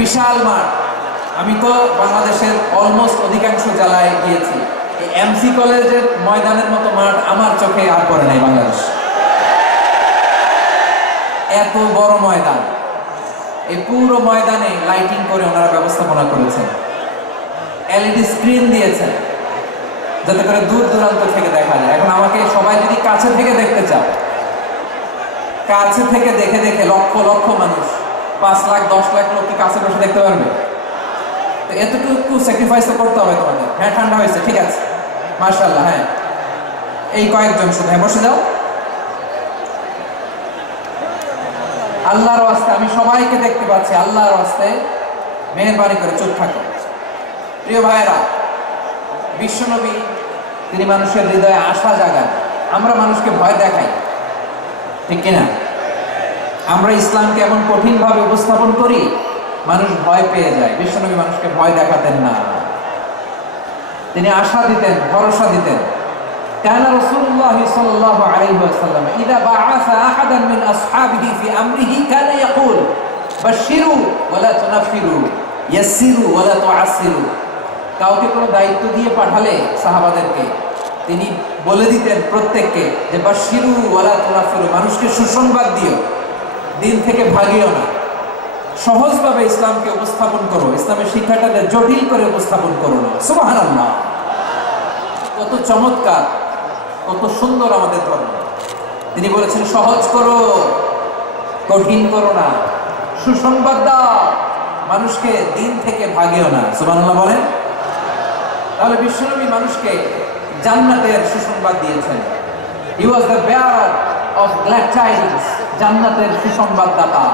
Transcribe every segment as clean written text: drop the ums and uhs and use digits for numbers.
বিশাল মাঠ। আমি তো বাংলাদেশের অলমোস্ট অধিকাংশ জেলায় গিয়েছি। এই এমসি কলেজের ময়দানের মতো মাঠ আমার চোখে আর পড়ে নাই বাংলাদেশ। এত বড় ময়দান, এই পুরো ময়দানে লাইটিং করে ওনারা ব্যবস্থাপনা করেছেন, এলইডি স্ক্রিন দিয়েছেন যাতে করে দূর দূরান্ত থেকে দেখা যায়। এখন আমাকে সবাই যদি কাছে থেকে দেখতে চাও, কাছে থেকে দেখে দেখে লক্ষ লক্ষ মানুষ, 5 লাখ 10 লাখ লোক কি কাছে বসে দেখতে পারবে? তো এতটুকু স্যাক্রিফাইস তো করতে হবে তোমাদের। হ্যাঁ, ঠান্ডা হয়েছে, ঠিক আছে, মাশাআল্লাহ। হ্যাঁ, এই কয়েকজন শুধু, হ্যাঁ বসে যাও। আল্লাহর ওয়াস্তে আমি সবাইকে দেখতে পাচ্ছি, আল্লাহর ওয়াস্তে মেহেরবানি করে চুপ থাকো। প্রিয় ভাইয়েরা, বিশ্বনবী তিনি মানুষের হৃদয়ে আশা জাগান। আমরা মানুষকে ভয় দেখাই, ঠিক কিনা? আমরা ইসলামকে এমন কঠিনভাবে উপস্থাপন করি, মানুষ ভয় পেয়ে যায়। বিশ্বনবী মানুষকে ভয় দেখাতেন না, তিনি আশা দিতেন, ভরসা দিতেন। كان رسول الله صلى الله عليه وسلم إذا بعث أحدا من أصحابه في أمره كان يقول بشروا ولا تنفروا يسروا ولا تعسروا। কাউকে কোনো দায়িত্ব দিয়ে পাঠালে সাহাবাদেরকে তিনি বলে দিতেন প্রত্যেককে যে বাশিরু ওয়ালা তুনাফিরু, মানুষকে সুসংবাদ দিও, দিন থেকে ভাগিও না। সহজভাবে ইসলামকে উপস্থাপন করো, ইসলামের শিক্ষাটাকে জটিল করে উপস্থাপন করো না। সুবহানাল্লাহ, কত চমৎকার, কত সুন্দর আমাদের ধর্ম। তিনি বলেছেন সহজ করো, কঠিন করো না, সুসংবাদ দাও, মানুষকে দিন থেকে ভাগিও না। সুবহানাল্লাহ বলেন। তাহলে বিশ্বনবী মানুষকে জান্নাতের সুসংবাদ দিয়েছেন। He was the bearer of glad tidings, জান্নাতের সুসংবাদদাতা।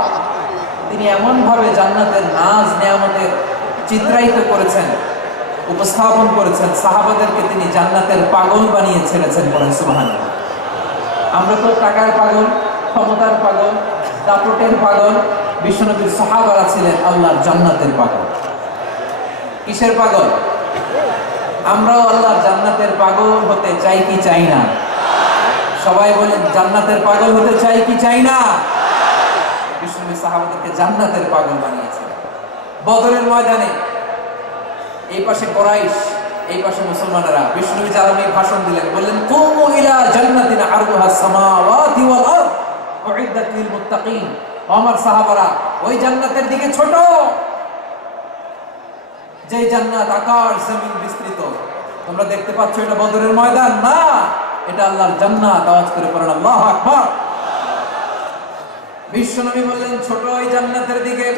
তিনি এমনভাবে জান্নাতের নাজ নেয়ামতের চিত্রায়িত করেছেন, উপস্থাপন করেছেন, সাহাবাদেরকে তিনি জান্নাতের পাগল বানিয়ে ছেড়েছেন। বলেন সুবহানাল্লাহ। আমরা তো টাকার পাগল, ক্ষমতার পাগল, দাপটের পাগল। বিশ্বনবীর সাহাবারা ছিলেন আল্লাহর জান্নাতের পাগল। কিসের পাগল? আমরাও আল্লাহর জান্নাতের পাগল হতে চাই কি চাই না? সবাই বলেন, জান্নাতের পাগল হতে চাই কি চাই না? বিশ্বনবী সাহাবাদেরকে জান্নাতের পাগল বানিয়েছেন। বদরের ময়দানে এই পাশে কুরাইশ, এই পাশে মুসলমানেরা। বিশ্বনবী জালামি ভাষণ দিলেন, বললেন কুমু ইলা জান্নাতিন আরদুহা সামাওয়াতি ওয়াল আরদ উইদ্দাত লিল মুত্তাকিন। আমার সাহাবারা, ওই জান্নাতের দিকে ছোট, যে জান্নাত আকাশ জমিন বিস্তৃত। তোমরা দেখতে পাচ্ছ এটা বদরের ময়দান না, এটা আল্লাহর জান্নাত। আওয়াজ করে পড়েন আল্লাহু আকবার। বিশ্বনবী বললেন ছোট ওই জান্নাতের দিকে,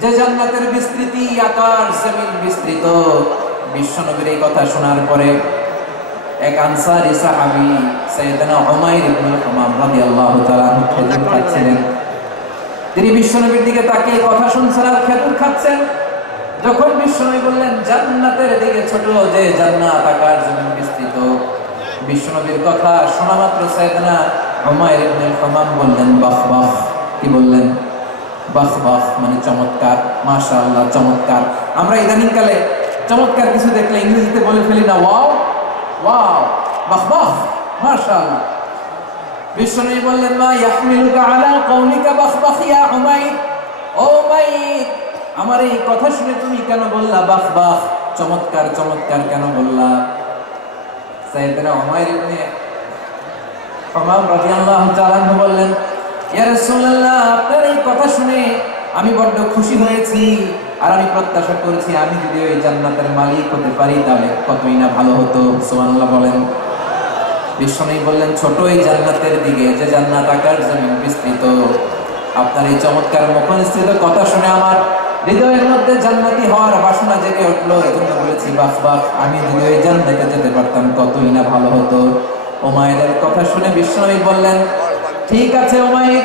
যে জান্নাতের বিস্তৃতি আকাশ জমিন বিস্তৃত। বিশ্বনবীর এই কথা শোনার পরে এক আনসারী সাহাবী সাইয়েদনা উমাইর ইবনে হুমাম রাদিয়াল্লাহু তাআলা খেজুর খাচ্ছিলেন। তিনি বিশ্বনবীর দিকে তাকিয়ে কথা শুনছেন আর খেজুর খাচ্ছেন। যখন বিশ্বনবী বললেন জান্নাতের দিকে ছোট, যে জান্নাত আকাশ জমিন বিস্তৃত, বিশ্বনবীর কথা শোনা মাত্র সাইয়েদনা উমাইর ইবনে হুমাম বললেন বাহ বাহ। কি বললেন? বাহ বাহ, মানে চমৎকার, মাশাআল্লাহ, চমৎকার। আমরা ইদানিং কালে চমৎকার কিছু দেখলে ইংরেজিতে বলে ফেলি না, ওয়াও ওয়াও, বাহ বাহ, মাশাআল্লাহ। বিশ্বনবী বললেন মা ইয়াহমিলুকা আলা কওলিকা বাহ বাহ ইয়া উমাইর। ও উমাইর, আমার এই কথা শুনে তুমি কেন বললা বাহ বাহ, চমৎকার চমৎকার কেন বললা? সাইয়েদনা উমাইর ইবনে হুমাম রাদিয়াল্লাহু তাআলা বললেন, ইয়া রাসূলুল্লাহ, আপনার এই কথা শুনে আমি বড্ড খুশি হয়েছি, আর আমি প্রত্যাশা করেছি আমি যদি ওই জান্নাতের মালিক হতে পারি তাহলে কতই না ভালো হতো। সুবহানাল্লাহ বলেন। বিশ্বনবী বললেন ছোট এই জান্নাতের দিকে, যে জান্নাত আকাশ জমিন বিস্তৃত। আপনার এই চমৎকার মুখনিসৃত কথা শুনে আমার হৃদয়ের মধ্যে জান্নাতি হওয়ার বাসনা জেগে উঠলো। এজন্য বলেছি বাহ বাহ, আমি যদি ওই জান্নাতে যেতে পারতাম কতই না ভালো হতো। উমাইরের কথা শুনে বিশ্বনবী বললেন ঠিক আছে উমাইর,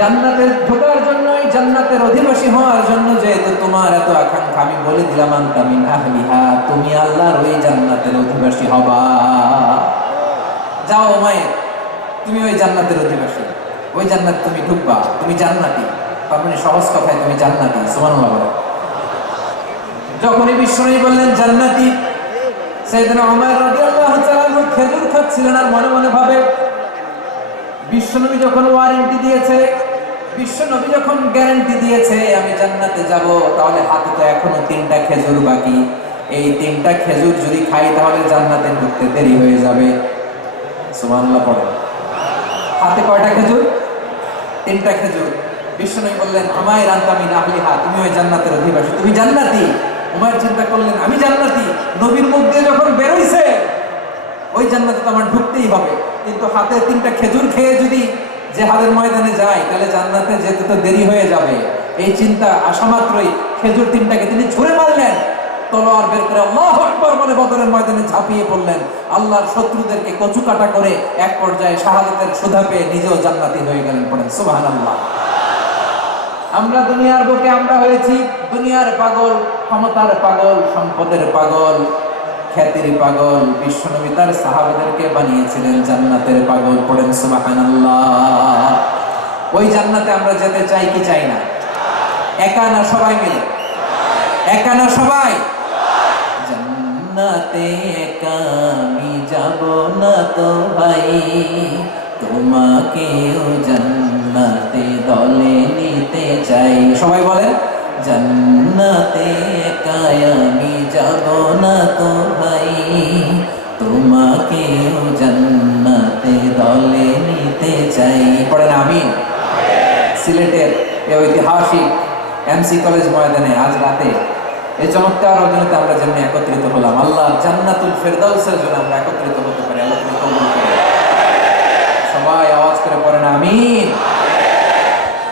জান্নাতে ঢোকার জন্য, জান্নাতের অধিবাসী হওয়ার জন্য যেহেতু তোমার এত আকাঙ্ক্ষা, আমি বলে দিলাম আনতা মিন আহলিহা, তুমি আল্লাহর ওই জান্নাতের অধিবাসী হবা। যাও উমাইর, তুমি ওই জান্নাতের অধিবাসী, ওই জান্নাত তুমি ঢুকবা, তুমি জান্নাতি। তার মানে সহজ কথায় তুমি জান্নাতি। সুবহানাল্লাহ বলেন। যখনই বিশ্বনবী বললেন জান্নাতি, সাইয়েদনা উমাইর রাদিয়াল্লাহু তাআলা খেজুর খাচ্ছিলেন আর মনে মনে ভাবে বিশ্বনবী যখন ওয়ারেন্টি দিয়েছে বিশ্ব নবী যখন গ্যারান্টি দিয়েছে আমি জান্নাতে যাব, তাহলে হাতে তো এখনো 3টা খেজুর বাকি। এই 3টা খেজুর যদি খাই তাহলে জান্নাতে ঢুকতে দেরি হয়ে যাবে। সুবহানাল্লাহ পড়েন। হাতে কয়টা খেজুর? 3টা খেজুর। বিশ্বনবী বললেন উমাইর আনতা মিন আহলিহা, তুমি ওই জান্নাতের অধিবাসী, তুমি জান্নাতি। উমাইর চিন্তা করলেন আমি জান্নাতি, নবীর মুখ দিয়ে যখন বের হইছে ওই জান্নাতে তো আমার ঢুকতেই হবে, কিন্তু হাতে 3টা খেজুর খেয়ে যদি জিহাদের ময়দানে যাই তাহলে জান্নাতে যেতে তো দেরি হয়ে যাবে। এই চিন্তা আসা মাত্রই খেজুর 3টাকে তিনি ছুঁড়ে মারলেন, তলোয়ার বের করে আল্লাহু আকবার বলে বদরের ময়দানে ঝাঁপিয়ে পড়লেন। আল্লাহর শত্রুদেরকে কচুকাটা করে এক পর্যায়ে শাহাদাতের সুধা পেয়ে নিজেও জান্নাতি হয়ে গেলেন। পড়েন সুবহানাল্লাহ। আমরা দুনিয়ার বুকে আমরা হয়েছি দুনিয়ার পাগল, ক্ষমতার পাগল, সম্পদের পাগল, খ্যাতির পাগল। বিশ্বনবী তার সাহাবাদেরকে বানিয়েছিলেন জান্নাতের পাগল। পড়েন সুবহানাল্লাহ। ওই জান্নাতে আমরা যেতে চাই কি চাই না? একা না সবাই মিলে? একা না সবাই? জান্নাতে একা আমি যাব না তো ভাই, তোমাকেও জান্নাতে দলে নিতে চাই। সবাই বলেন জান্নাতে একা আমি যাব না তো ভাই, তোমাকেও জান্নাতে দলে নিতে চাই। পড়েন আমিন। সিলেটের এই ঐতিহাসিক এমসি কলেজ ময়দানে আজ রাতে এই চমৎকার রজনীতে আমরা যেমনি একত্রিত হলাম, আল্লাহ জান্নাতুল ফেরদাউসের জন্য আমরা একত্রিত হতে পারি। আল্লাহ তুমি কবুল করুন। সবাই আওয়াজ করে পড়েন আমিন।